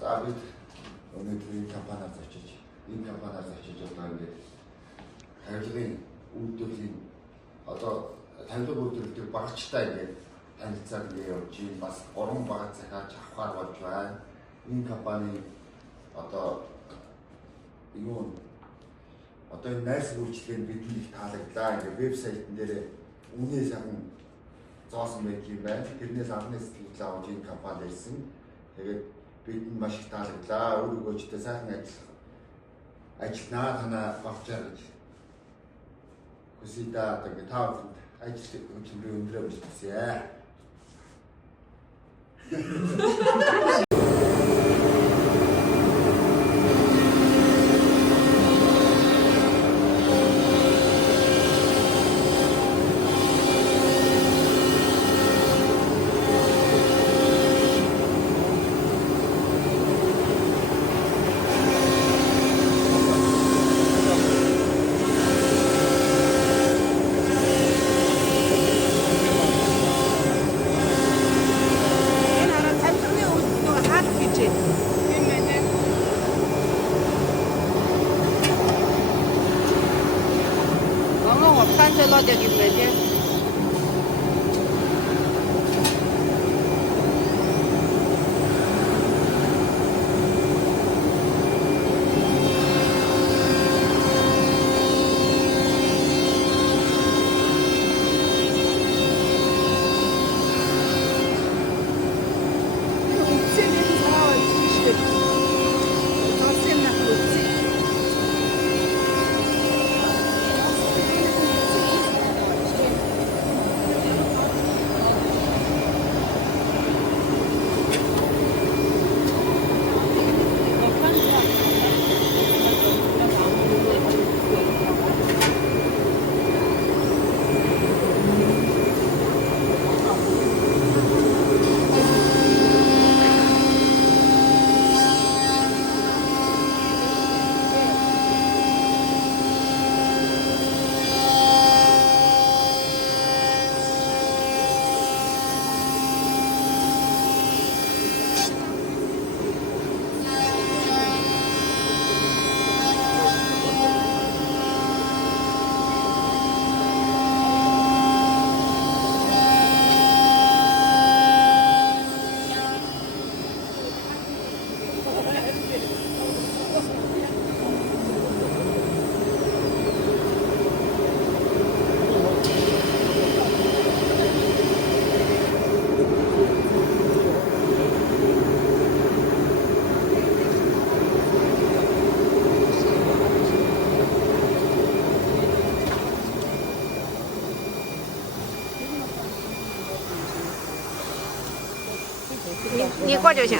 За бид өнөөдөр энэ компаниар зочиж одоо ингээд тавилгын үйлдвэрлэлийн одоо тавилга үйлдвэрлэдэг багцтай ингээд танилцаад ингээд явж байна. Бас 3 багц захиалж авахар болж байна. Энэ компани одоо энэ найс үйлчлэгэнд бидэнд их таалагдлаа. Ингээд вебсайтн дээр үнээ сайхан зоосон байт юм байна. Тэрнээс анхны сэтгэл авч энэ компани ирсэн. Тэгээд бидэнд маш их таалагдлаа. Өөрийгөөчтэй сайхан ажилланаа танаа багчаар гэж хүсье да. Тэгээд та бүхэнд ажил хөдөлмөрийн өндрөө бэлтгэсэн.你过就行。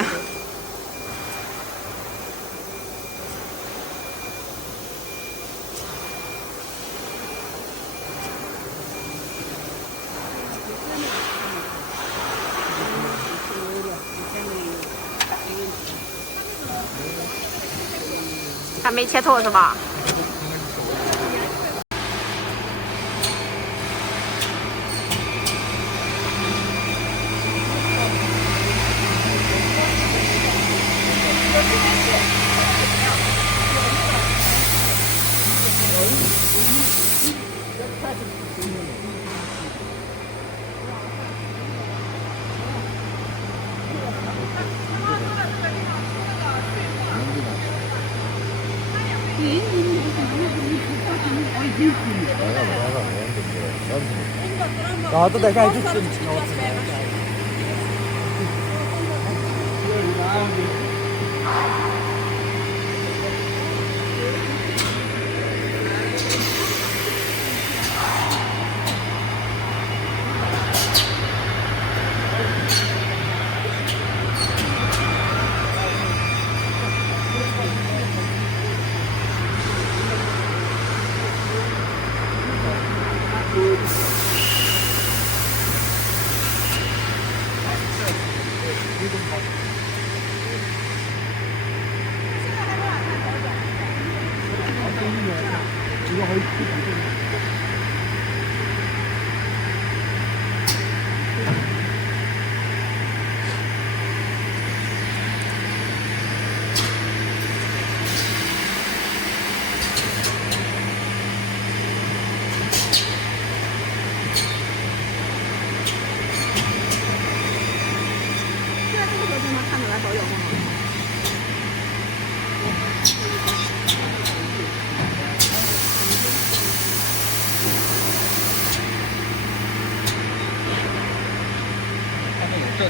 还没切透是吧？나도 내가 해줬으면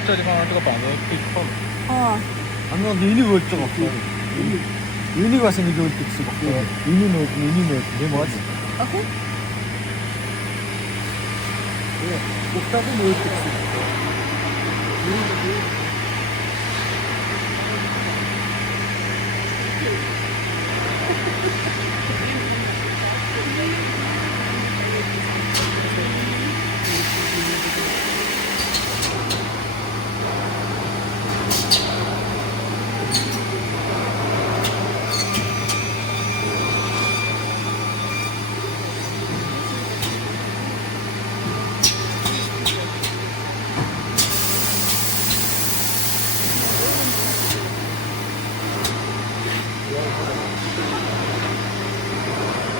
10짜리 강아지가 많아요. 어. 아니면 윤이 걸죠. 윤이가 생긴 올 때 쓰고. 윤이 넣었지. 내 뭐지? 오케이. 목다고 넣을 때 쓰고.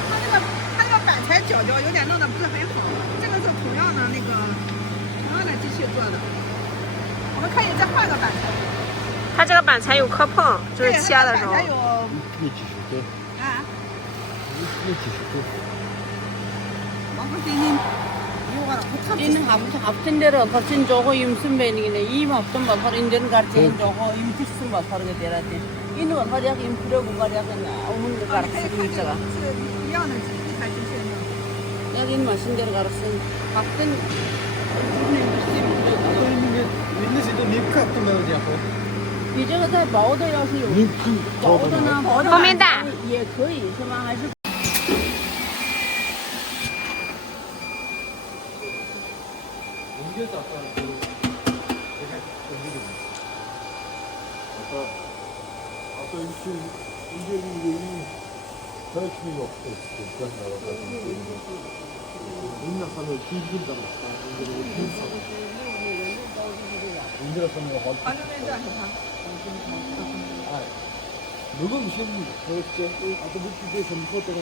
它那个板材角角有点弄得不是很好，这个是同样的机器做的，我们可以再换个板材。它这个板材有磕碰，就是切的时候。板材有이게 지수대. 啊， 이게 지수대.王哥给你，İnin haptin dere pasin jogo yumsun benigine iyi haptin basar indirin garchen jogo yumtirsin basar ge derate. İni var har yak impure bu var yak na onun 可以 garçı 看这 bu 个 çaga. 是一样的一台机器人。 Yak in masin der garçın haptin 윈드시도 립크 합도 매우지 않고. 이제가 다 바오더 야시 요. 립크 바오더나 바오더 后面带。也可以是吗？还是 옮겨서 아까 내가 옮기거든. 아까 이게 혈액심이 없어. 그래서 나가서 맨날 하면 힘들다. 힘들었어. 내가 环球面站是它。 누구 무슨 그랬지? 아까 못 기대 전부 때는